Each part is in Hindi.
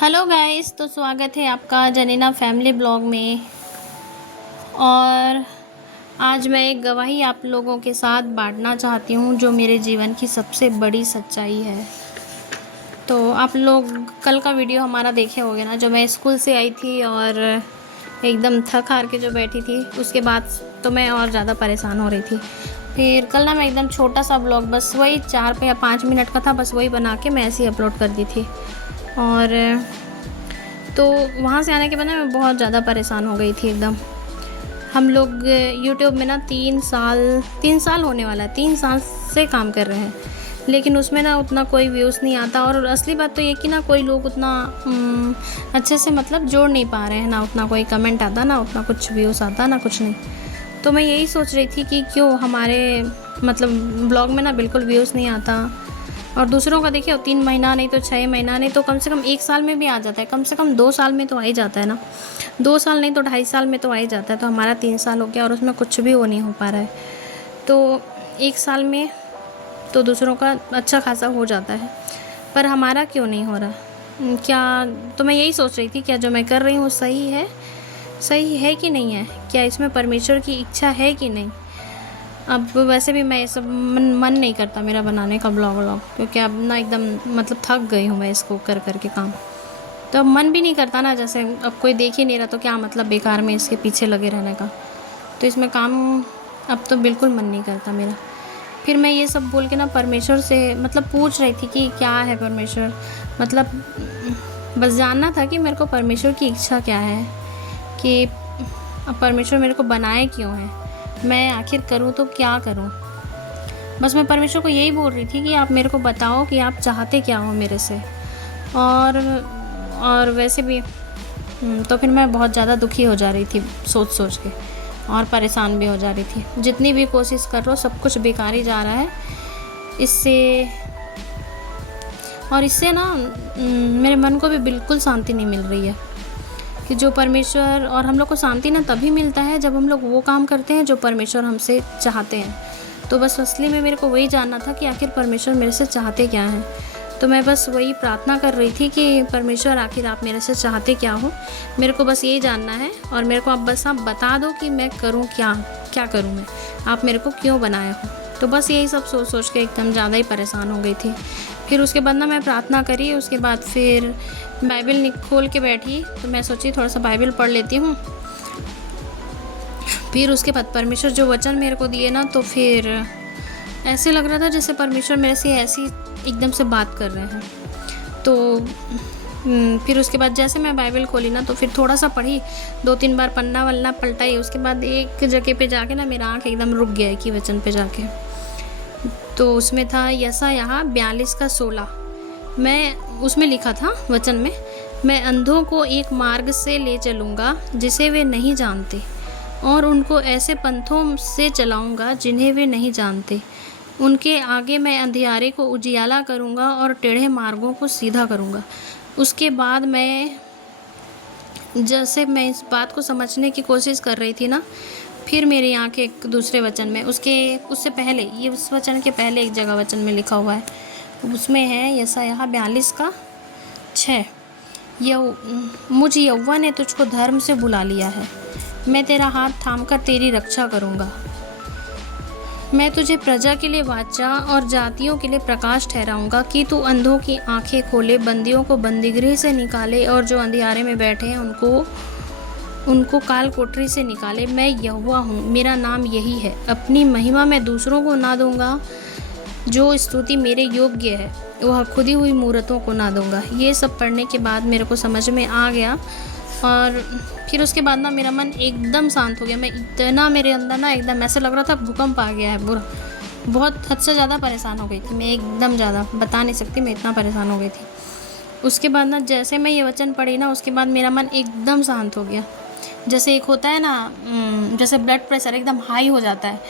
हेलो गाइस, तो स्वागत है आपका जनीना फैमिली ब्लॉग में। और आज मैं एक गवाही आप लोगों के साथ बांटना चाहती हूँ जो मेरे जीवन की सबसे बड़ी सच्चाई है। तो आप लोग कल का वीडियो हमारा देखे होंगे ना, जो मैं स्कूल से आई थी और एकदम थक हार के जो बैठी थी। उसके बाद तो मैं और ज़्यादा परेशान हो रही थी। फिर कल ना मैं एकदम छोटा सा ब्लॉग, बस वही 4 या 5 मिनट का था, बस वही बना के मैं ऐसे ही अपलोड कर दी थी। और तो वहाँ से आने के बाद ना मैं बहुत ज़्यादा परेशान हो गई थी एकदम। हम लोग यूट्यूब में ना 3 साल होने वाला है, 3 साल से काम कर रहे हैं, लेकिन उसमें ना उतना कोई व्यूज़ नहीं आता। और असली बात तो ये कि ना कोई लोग उतना अच्छे से मतलब जोड़ नहीं पा रहे हैं, ना उतना कोई कमेंट आता, ना उतना कुछ व्यूज़ आता, ना कुछ नहीं। तो मैं यही सोच रही थी कि क्यों हमारे मतलब ब्लॉग में ना बिल्कुल व्यूज़ नहीं आता। और दूसरों का देखिए 3 महीना नहीं तो 6 महीना नहीं तो कम से कम 1 साल में भी आ जाता है, कम से कम 2 साल में तो आ ही जाता है ना। 2 साल नहीं तो 2.5 साल में तो आ ही जाता है। तो हमारा 3 साल हो गया और उसमें कुछ भी नहीं हो पा रहा है। तो 1 साल में तो दूसरों का अच्छा खासा हो जाता है, पर हमारा क्यों नहीं हो रहा? क्या? तो मैं यही सोच रही थी, क्या जो मैं कर रही हूँ सही है कि नहीं है? क्या इसमें परमेश्वर की इच्छा है कि नहीं? अब वैसे भी मैं ये सब मन नहीं करता मेरा बनाने का ब्लॉग, क्योंकि अब ना एकदम मतलब थक गई हूँ मैं इसको कर के काम। तो अब मन भी नहीं करता ना, जैसे अब कोई देख ही नहीं रहा तो क्या मतलब बेकार में इसके पीछे लगे रहने का। तो इसमें काम अब तो बिल्कुल मन नहीं करता मेरा। फिर मैं ये सब बोल के ना परमेश्वर से मतलब पूछ रही थी कि क्या है परमेश्वर, मतलब बस जानना था कि मेरे को परमेश्वर की इच्छा क्या है, कि अब परमेश्वर मेरे को बनाए क्यों है, मैं आखिर करूँ तो क्या करूँ। बस मैं परमेश्वर को यही बोल रही थी कि आप मेरे को बताओ कि आप चाहते क्या हो मेरे से। और वैसे भी तो फिर मैं बहुत ज़्यादा दुखी हो जा रही थी सोच के, और परेशान भी हो जा रही थी। जितनी भी कोशिश कर रहा हूँ सब कुछ बेकार ही जा रहा है इससे ना मेरे मन को भी बिल्कुल शांति नहीं मिल रही है। कि जो परमेश्वर और हम लोग को शांति ना तभी मिलता है जब हम लोग वो काम करते हैं जो परमेश्वर हमसे चाहते हैं। तो बस असली में मेरे को वही जानना था कि आखिर परमेश्वर मेरे से चाहते क्या हैं। तो मैं बस वही प्रार्थना कर रही थी कि परमेश्वर आखिर आप मेरे से चाहते क्या हो, मेरे को बस यही जानना है। और मेरे को आप बता दो कि मैं करूँ क्या करूँ, मैं आप मेरे को क्यों बनाए हो। तो बस यही सब सोच के एकदम ज़्यादा ही परेशान हो गई थी। फिर उसके बाद ना मैं प्रार्थना करी, उसके बाद फिर बाइबल खोल के बैठी, तो मैं सोची थोड़ा सा बाइबल पढ़ लेती हूँ। फिर उसके बाद परमेश्वर जो वचन मेरे को दिए ना, तो फिर ऐसे लग रहा था जैसे परमेश्वर मेरे से ऐसी एकदम से बात कर रहे हैं। तो फिर उसके बाद जैसे मैं बाइबल खोली ना, तो फिर थोड़ा सा पढ़ी, 2-3 बार पन्ना वन्ना पलटाई। उसके बाद एक जगह पे जाके ना मेरा आँख एकदम रुक गया कि वचन पे जाके। तो उसमें था यशायाह 42:16। मैं उसमें लिखा था वचन में, मैं अंधों को एक मार्ग से ले चलूँगा जिसे वे नहीं जानते, और उनको ऐसे पंथों से चलाऊँगा जिन्हें वे नहीं जानते। उनके आगे मैं अंधियारे को उजियाला करूँगा और टेढ़े मार्गों को सीधा करूँगा। उसके बाद जैसे मैं इस बात को समझने की कोशिश कर रही थी ना, फिर मेरी आँखें एक दूसरे वचन में, उससे पहले, ये उस वचन के पहले एक जगह वचन में लिखा हुआ है, उसमें है यशायाह 42:6। मुझ यौवा ने तुझको धर्म से बुला लिया है, मैं तेरा हाथ थामकर तेरी रक्षा करूँगा। मैं तुझे प्रजा के लिए वाचा और जातियों के लिए प्रकाश ठहराऊँगा, कि तू अंधों की आँखें खोले, बंदियों को बंदीगृह से निकाले, और जो अंधियारे में बैठे हैं उनको काल कोठरी से निकाले। मैं यहोवा हूँ, मेरा नाम यही है। अपनी महिमा मैं दूसरों को ना दूंगा, जो स्तुति मेरे योग्य है वह खुदी हुई मूर्तों को ना दूंगा। ये सब पढ़ने के बाद मेरे को समझ में आ गया, और फिर उसके बाद ना मेरा मन एकदम शांत हो गया। मैं इतना, मेरे अंदर ना एकदम ऐसे लग रहा था भूकंप आ गया है बुरा। बहुत हद से ज़्यादा परेशान हो गई थी मैं, एकदम ज़्यादा बता नहीं सकती, मैं इतना परेशान हो गई थी। उसके बाद ना जैसे मैं ये वचन पढ़ी ना, उसके बाद मेरा मन एकदम शांत हो गया। जैसे एक होता है ना, जैसे ब्लड प्रेशर एकदम हाई हो जाता है,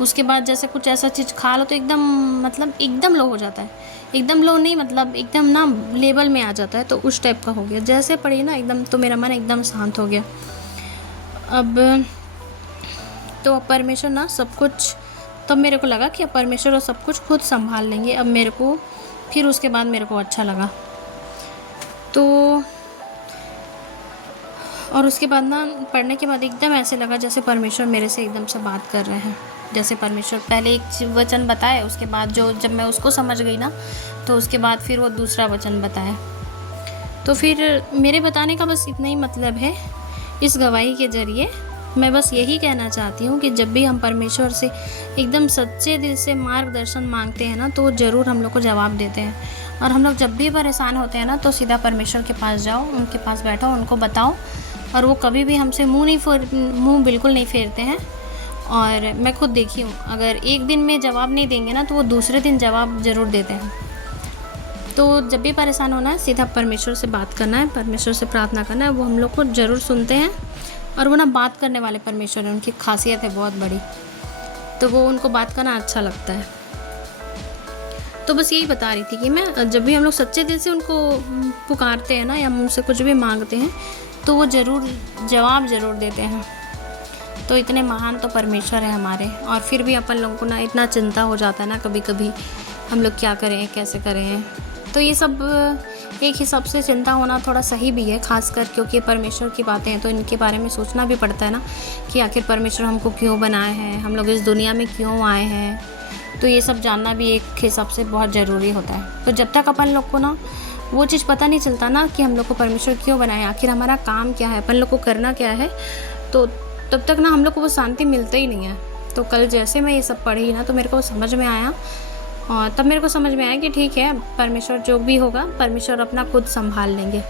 उसके बाद जैसे कुछ ऐसा चीज़ खा लो तो एकदम मतलब एकदम लो हो जाता है। एकदम लो नहीं, मतलब एकदम ना लेवल में आ जाता है, तो उस टाइप का हो गया। जैसे पढ़ी ना एकदम, तो मेरा मन एकदम शांत हो गया। अब तो परमेश्वर ना सब कुछ, तब मेरे को लगा कि अब परमेश्वर सब कुछ खुद संभाल लेंगे। अब मेरे को फिर उसके बाद मेरे को अच्छा लगा। तो और उसके बाद ना पढ़ने के बाद एकदम ऐसे लगा जैसे परमेश्वर मेरे से एकदम से बात कर रहे हैं। जैसे परमेश्वर पहले एक वचन बताए, उसके बाद जो जब मैं उसको समझ गई ना, तो उसके बाद फिर वो दूसरा वचन बताया। तो फिर मेरे बताने का बस इतना ही मतलब है। इस गवाही के ज़रिए मैं बस यही कहना चाहती हूँ कि जब भी हम परमेश्वर से एकदम सच्चे दिल से मार्गदर्शन मांगते हैं ना, तो वो ज़रूर हम लोग को जवाब देते हैं। और हम लोग जब भी परेशान होते हैं ना, तो सीधा परमेश्वर के पास जाओ, उनके पास बैठो, उनको बताओ, और वो कभी भी हमसे मुँह बिल्कुल नहीं फेरते हैं। और मैं खुद देखी हूँ, अगर एक दिन में जवाब नहीं देंगे ना, तो वो दूसरे दिन जवाब ज़रूर देते हैं। तो जब भी परेशान होना है, सीधा परमेश्वर से बात करना है, परमेश्वर से प्रार्थना करना है, वो हम लोग को ज़रूर सुनते हैं। और वो ना बात करने वाले परमेश्वर हैं, उनकी खासियत है बहुत बड़ी, तो वो उनको बात करना अच्छा लगता है। तो बस यही बता रही थी कि मैं जब भी हम लोग सच्चे दिल से उनको पुकारते हैं ना, या उनसे कुछ भी मांगते हैं, तो वो जवाब ज़रूर देते हैं। तो इतने महान तो परमेश्वर है हमारे। और फिर भी अपन लोगों को ना इतना चिंता हो जाता है ना कभी कभी, हम लोग क्या करें, कैसे करें। तो ये सब एक हिसाब से चिंता होना थोड़ा सही भी है, खासकर क्योंकि परमेश्वर की बातें हैं, तो इनके बारे में सोचना भी पड़ता है ना, कि आखिर परमेश्वर हमको क्यों बनाए हैं, हम लोग इस दुनिया में क्यों आए हैं। तो ये सब जानना भी एक हिसाब से बहुत ज़रूरी होता है। तो जब तक अपन लोग को ना वो चीज़ पता नहीं चलता ना कि हम लोग को परमेश्वर क्यों बनाए, आखिर हमारा काम क्या है, अपन लोग को करना क्या है, तो तब तक ना हम लोग को वो शांति मिलता ही नहीं है। तो कल जैसे मैं ये सब पढ़ी ना, तो मेरे को समझ में आया, और तब मेरे को समझ में आया कि ठीक है, परमेश्वर जो भी होगा, परमेश्वर अपना खुद संभाल लेंगे।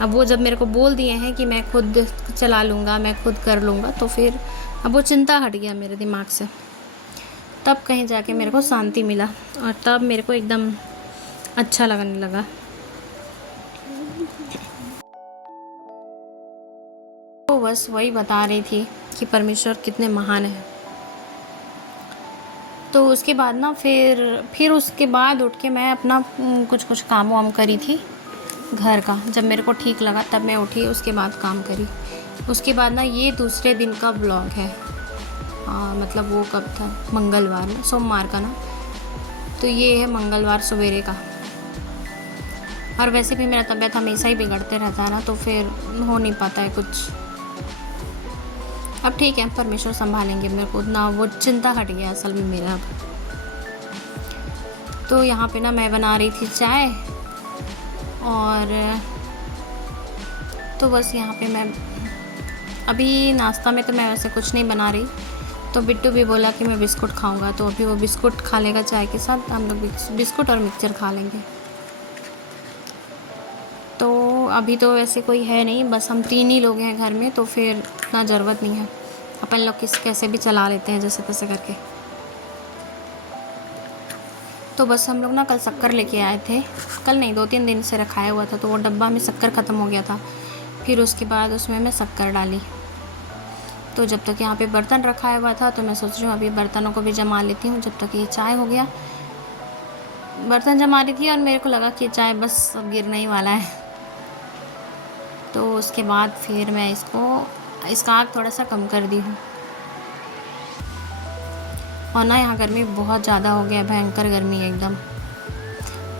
अब वो जब मेरे को बोल दिए हैं कि मैं खुद चला लूँगा, मैं खुद कर लूँगा, तो फिर अब वो चिंता हट गया मेरे दिमाग से। तब कहीं जाके मेरे को शांति मिला, और तब मेरे को एकदम अच्छा लगने लगा। तो बस वही बता रही थी कि परमेश्वर कितने महान हैं। तो उसके बाद ना फिर उसके बाद उठ के मैं अपना कुछ काम वाम करी थी घर का। जब मेरे को ठीक लगा तब मैं उठी, उसके बाद काम करी। उसके बाद ना ये दूसरे दिन का ब्लॉग है, मतलब वो कब था, मंगलवार ना, सोमवार का ना, तो ये है मंगलवार सवेरे का। और वैसे भी मेरा तबीयत हमेशा ही बिगड़ते रहता है ना, तो फिर हो नहीं पाता है कुछ। अब ठीक है, परमेश्वर संभालेंगे मेरे को, ना वो चिंता हट गया असल में मेरा अब। तो यहाँ पे ना मैं बना रही थी चाय, और तो बस यहाँ पे मैं अभी नाश्ता में तो मैं वैसे कुछ नहीं बना रही। तो बिट्टू भी बोला कि मैं बिस्कुट खाऊंगा, तो अभी वो बिस्कुट खा लेगा चाय के साथ, हम लोग बिस्कुट और मिक्सचर खा लेंगे। तो अभी तो वैसे कोई है नहीं, बस हम 3 ही लोग हैं घर में, तो फिर इतना ज़रूरत नहीं है, अपन लोग कैसे भी चला लेते हैं जैसे तैसे करके। तो बस हम लोग ना कल शक्कर लेके आए थे, कल नहीं 2-3 दिन से रखाया हुआ था, तो वो डब्बा में शक्कर ख़त्म हो गया था। फिर उसके बाद उसमें मैं शक्कर डाली। तो जब तक यहाँ पे बर्तन रखा हुआ था, तो मैं सोच रही हूँ अभी बर्तनों को भी जमा लेती हूँ, जब तक ये चाय हो गया। बर्तन जमा रही थी और मेरे को लगा कि चाय बस अब गिरने ही वाला है। तो उसके बाद फिर मैं इसका आग थोड़ा सा कम कर दी हूँ। और ना यहाँ गर्मी बहुत ज़्यादा हो गया है, भयंकर गर्मी है एकदम।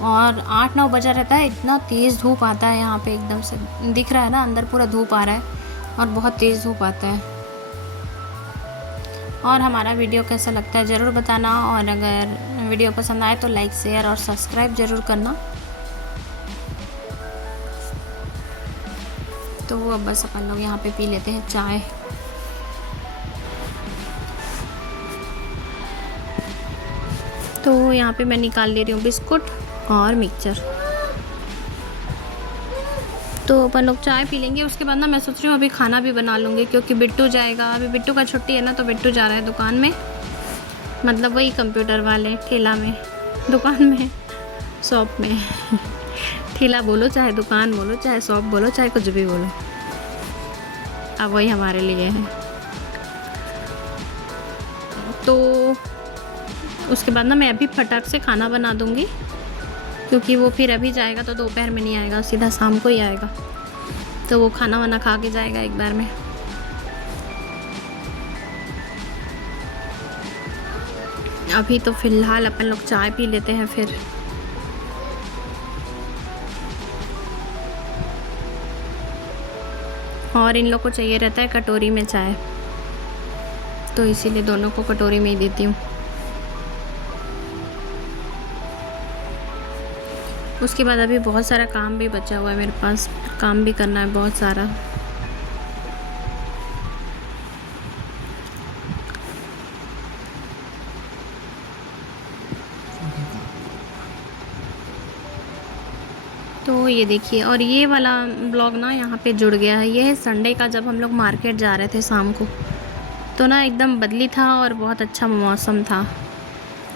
और 8-9 बजा रहता है, इतना तेज़ धूप आता है यहाँ पे, एकदम से दिख रहा है ना, अंदर पूरा धूप आ रहा है, और बहुत तेज़ धूप आता है। और हमारा वीडियो कैसा लगता है ज़रूर बताना, और अगर वीडियो पसंद आए तो लाइक, शेयर और सब्सक्राइब ज़रूर करना। तो अब बस अपन लोग यहाँ पे पी लेते हैं चाय। तो यहाँ पे मैं निकाल ले रही हूँ बिस्कुट और मिक्सचर। तो अपन लोग चाय पी लेंगे, उसके बाद ना मैं सोच रही हूँ अभी खाना भी बना लूँगी, क्योंकि बिट्टू जाएगा, अभी बिट्टू का छुट्टी है ना, तो बिट्टू जा रहा है दुकान में, मतलब वही कंप्यूटर वाले ठेला में, दुकान में, शॉप में ठेला बोलो चाहे दुकान बोलो, चाहे शॉप बोलो, चाहे कुछ भी बोलो, अब वही हमारे लिए है। तो उसके बाद ना मैं अभी फटाक से खाना बना दूँगी, क्योंकि वो फिर अभी जाएगा तो दोपहर में नहीं आएगा, सीधा शाम को ही आएगा, तो वो खाना वाना खा के जाएगा एक बार में। अभी तो फ़िलहाल अपन लोग चाय पी लेते हैं फिर। और इन लोग को चाहिए रहता है कटोरी में चाय, तो इसीलिए दोनों को कटोरी में ही देती हूँ। उसके बाद अभी बहुत सारा काम भी बचा हुआ है मेरे पास, काम भी करना है बहुत सारा। तो ये देखिए, और ये वाला ब्लॉग ना यहाँ पे जुड़ गया है। ये है संडे का, जब हम लोग मार्केट जा रहे थे शाम को, तो ना एकदम बदली था और बहुत अच्छा मौसम था।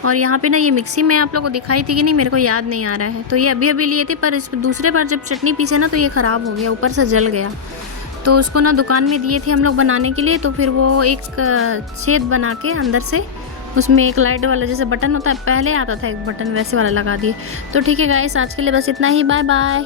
और यहाँ पे ना ये मिक्सी में आप लोग को दिखाई थी कि नहीं, मेरे को याद नहीं आ रहा है। तो ये अभी अभी लिए थे, पर इस दूसरे बार जब चटनी पीसे ना तो ये ख़राब हो गया, ऊपर से जल गया। तो उसको ना दुकान में दिए थे हम लोग बनाने के लिए, तो फिर वो एक छेद बना के अंदर से उसमें एक लाइट वाला जैसे बटन होता है, पहले आता था एक बटन, वैसे वाला लगा दिए। तो ठीक है गाइस, आज के लिए बस इतना ही। Bye bye.